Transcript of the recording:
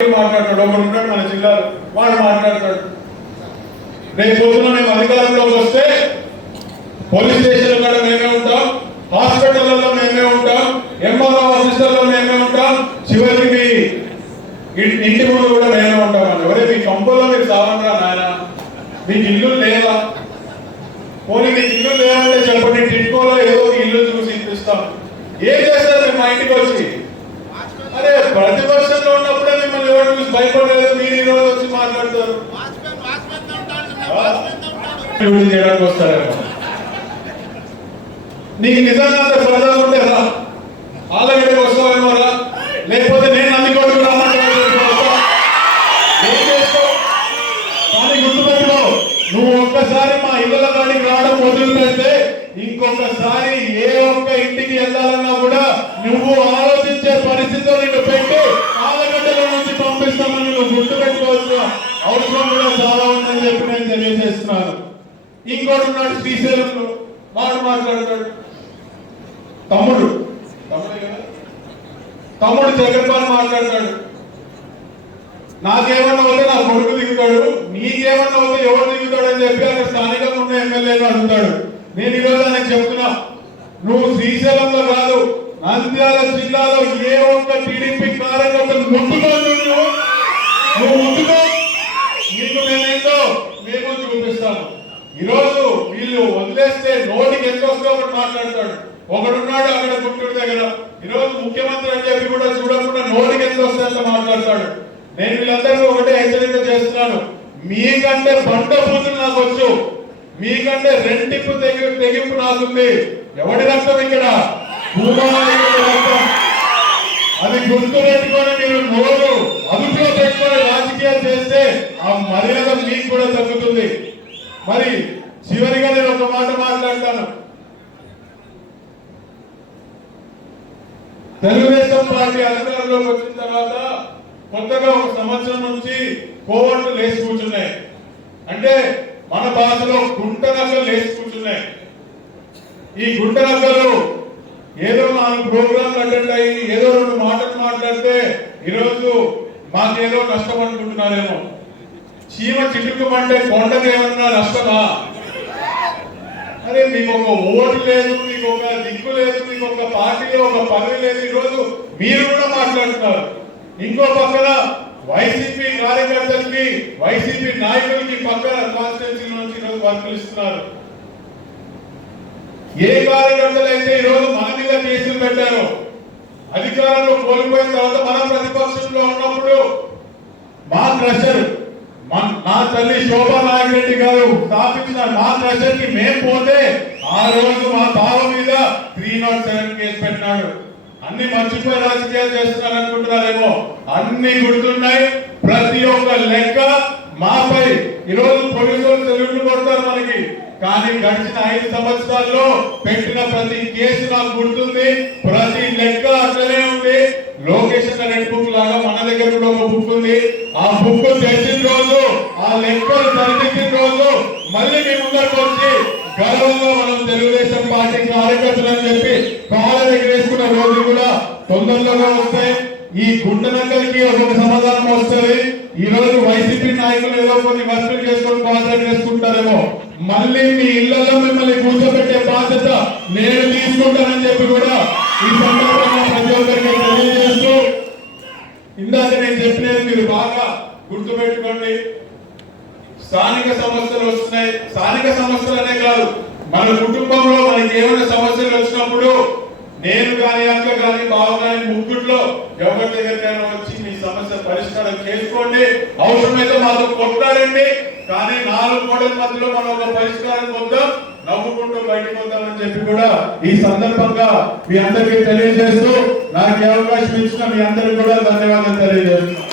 మాట్లాడతాడు, ఒకడు ఉంటాడు మన జిల్లాలో వాడు మాట్లాడతాడు. రేపు పొద్దున మేము అధికారంలోకి వస్తే పోలీస్ స్టేషన్ కూడా మేమే ఉంటాం, హాస్పిటల్లో మేమే ఉంటాం, ఎంఆర్ఓ ఆఫీసుల్లో మేమే ఉంటాం, చివరికి మీ ఇంటి ముందు కూడా మేమే ఉంటాం. ఎవరే మీ కంపులో మీరు సావనరా నాయన, మీకు ఇల్లు లేదా? పోనీ మీకు ఇల్లు లేదంటే చెప్పండి, టిట్కోలో ఏదో ఇల్లు చూసి ఇప్పిస్తాం. ఏం చేస్తారు మేము మా ఇంటికి వచ్చి? అరే ప్రతిపక్షంలో ఉన్నప్పుడే మిమ్మల్ని ఎవరు చూసి భయపడలేదు, మీరు ఈ రోజు వచ్చి మాట్లాడతారు. చేయడానికి వస్తారేమో. నీకు నిజంగా అంత సరదా ఉంటే రా, ఆలగడ్డకి వస్తావేమో రా, లేకపోతే నేను అందుకోవడం ఏం చేస్తావు? కానీ గుర్తుపెట్టుకో, నువ్వు ఒక్కసారి మా ఇళ్ళ కాడికి రావడం మొదలు పెడితే ఇంకొకసారి ఏ ఒక్క ఇంటికి వెళ్ళాలన్నా కూడా నువ్వు ఆలోచించే పరిస్థితిలో నిన్ను పెట్టి ఆలగడ్డల నుంచి పంపిస్తామని నువ్వు గుర్తుపెట్టుకోవాల్సిన అవసరం కూడా చాలా ఉందని చెప్పి నేను తెలియజేస్తున్నాను. ఇంకోటి ఉన్నాడు శ్రీశైలంలో, వాడు మాట్లాడతాడు. తమ్ముడు జగన్పాల్ మాట్లాడతాడు. నాకేమన్నా అవుతే నా కొడుకు దిగుతాడు, నీకేమన్నా అవుతే ఎవరు దిగుతాడు అని చెప్పి అక్కడ స్థానికంగా ఉన్న ఎమ్మెల్యేలు అడుగుతాడు. నేను ఈరోజు ఆయనకు చెప్తున్నా, నువ్వు శ్రీశైలంలో కాదు నంద్యాల జిల్లాలో ఏ ఒక్క టీడీపీ కార్యకర్తలు ముట్టుకో, నువ్వు ముట్టుకో, నీకు నేనేందో మేము చూపిస్తాను. ఈరోజు వీళ్ళు వదిలేస్తే నోటికి ఎంత వస్తే ఒకటి మాట్లాడతాడు. ఒకడున్నాడు అక్కడ గుంటూరు దగ్గర, ఈరోజు ముఖ్యమంత్రి అని చెప్పి కూడా చూడకుండా నోటికి ఎంత వస్తే అంత మాట్లాడతాడు. నేను వీళ్ళందరికీ ఒకటే హెచ్చరిక చేస్తున్నాను, మీకంటే బండ పూతులు నాకు వచ్చు, మీకంటే రెండింపు తెగింపు నాకుంది. ఎవడి రక్తం ఇక్కడ? రక్తం. అది గుర్తు పెట్టుకొని మీరు నోరు అదుపులో పెట్టుకొని రాజకీయాలు చేస్తే ఆ మర్యాద మీకు కూడా తగ్గుతుంది. మరి చివరిగా నేను ఒక మాట మాట్లాడతాను. తెలుగుదేశం పార్టీ అధికారంలోకి వచ్చిన తర్వాత కొత్తగా ఒక సంవత్సరం నుంచి కోవట్లు లేచి కూర్చున్నాయి. అంటే మన భాషలో గుంట నక్కలు లేచి కూర్చున్నాయి. ఈ గుంట నక్కలు ఏదో 4 ప్రోగ్రాంలు అటెండ్ అయ్యి ఏదో 2 మాటలు మాట్లాడితే ఈరోజు మాకేదో నష్టం అనుకుంటున్నారేమో. చీమ చిటుకుమంటే కొండకి ఏమన్నా నష్టమా? అరే మీకు ఒక ఓటు లేదు, మీకు ఒక దిక్కు లేదు, మీకు ఒక పార్టీలో ఒక పదవి లేదు. ఈరోజు మీరు కూడా మాట్లాడుతున్నారు. ఇంకో పక్కన వైసీపీ కార్యకర్తలకి, వైసీపీ నాయకులకి పక్కన కాన్స్టిట్యూన్సీ నుంచి ఈరోజు వర్కులు ఇస్తున్నారు. ఏ కార్యకర్తలు అయితే ఈరోజు మన మీద కేసులు పెట్టారో, అధికారంలో కోల్పోయిన తర్వాత మన ప్రతిపక్షంలో ఉన్నప్పుడు మా క్రషర్ నా తల్లి శోభా నాయకురెడ్డి గారు స్థాపించిన మా క్రషర్ కి మేము పోతే ఆ రోజు మా బావ మీద 307 కేసు పెట్టినాడు. అన్ని మర్చిపోయి రాజకీయాలు చేస్తున్నారు అనుకుంటున్నారేమో, అన్ని గుర్తున్నాయి. ప్రతి ఒక్క లెక్క మాపై ఈరోజు పోలీసులు సెల్యూట్లు కొడతారు మనకి, కానీ గడిచిన 5 సంవత్సరాల్లో పెట్టిన ప్రతి కేసు నాకు గుర్తుంది. ప్రతి లెక్క అట్లనే ఉంది. లొకేషన్ రెడ్ బుక్ లాగా మన దగ్గర కూడా ఒక బుక్ ఉంది. ఆ బుక్ తెచ్చిన రోజు, ఆ లెక్కలు సరిదిద్దిన రోజు మళ్ళీ మీ ముందరకు వచ్చి గర్వంగా మనం తెలుగుదేశం పార్టీ కార్యకర్తలు అని చెప్పి కాళ్ళ దగ్గర వేసుకున్న రోజులు కూడా తొందరలోనే వస్తాయి. ఈ గుండెనక్కలకి ఒక సమాధానం వస్తుంది. ఈ రోజు వైసీపీ నాయకులు ఏదో కొన్ని వర్కులు చేసుకొని కాంట్రాక్ట్ చేసుకుంటారేమో, మళ్ళీ మీ ఇళ్లలో మిమ్మల్ని కూర్చోబెట్టే బాధ్యత నేను తీసుకుంటానని చెప్పి కూడా ఈ సందర్భంగా ప్రతి ఒక్కరికి తెలియజేస్తూ, ఇందాక నేను చెప్పినది మీరు బాగా గుర్తుపెట్టుకోండి. స్థానిక సమస్యలు వస్తున్నాయి. స్థానిక సమస్యలనే కాదు, మన కుటుంబంలో మనకి ఏమైనా సమస్యలు వచ్చినప్పుడు నేను కానీ అక్క కానీ బావ కానీ ముగ్గురులో ఎవరి దగ్గరికైనా వచ్చి మీ సమస్య పరిష్కారం చేసుకోండి. అవసరమైతే మాతో కొట్లాడండి, కానీ 4 గోడల మధ్యలో మనం ఒక పరిష్కారం పొందాం, నవ్వుకుంటూ బయటకు వద్దామని చెప్పి కూడా ఈ సందర్భంగా మీ అందరికీ తెలియజేస్తూ, నాకు అవకాశం ఇచ్చిన మీ అందరికీ కూడా ధన్యవాదాలు తెలియజేస్తున్నాను.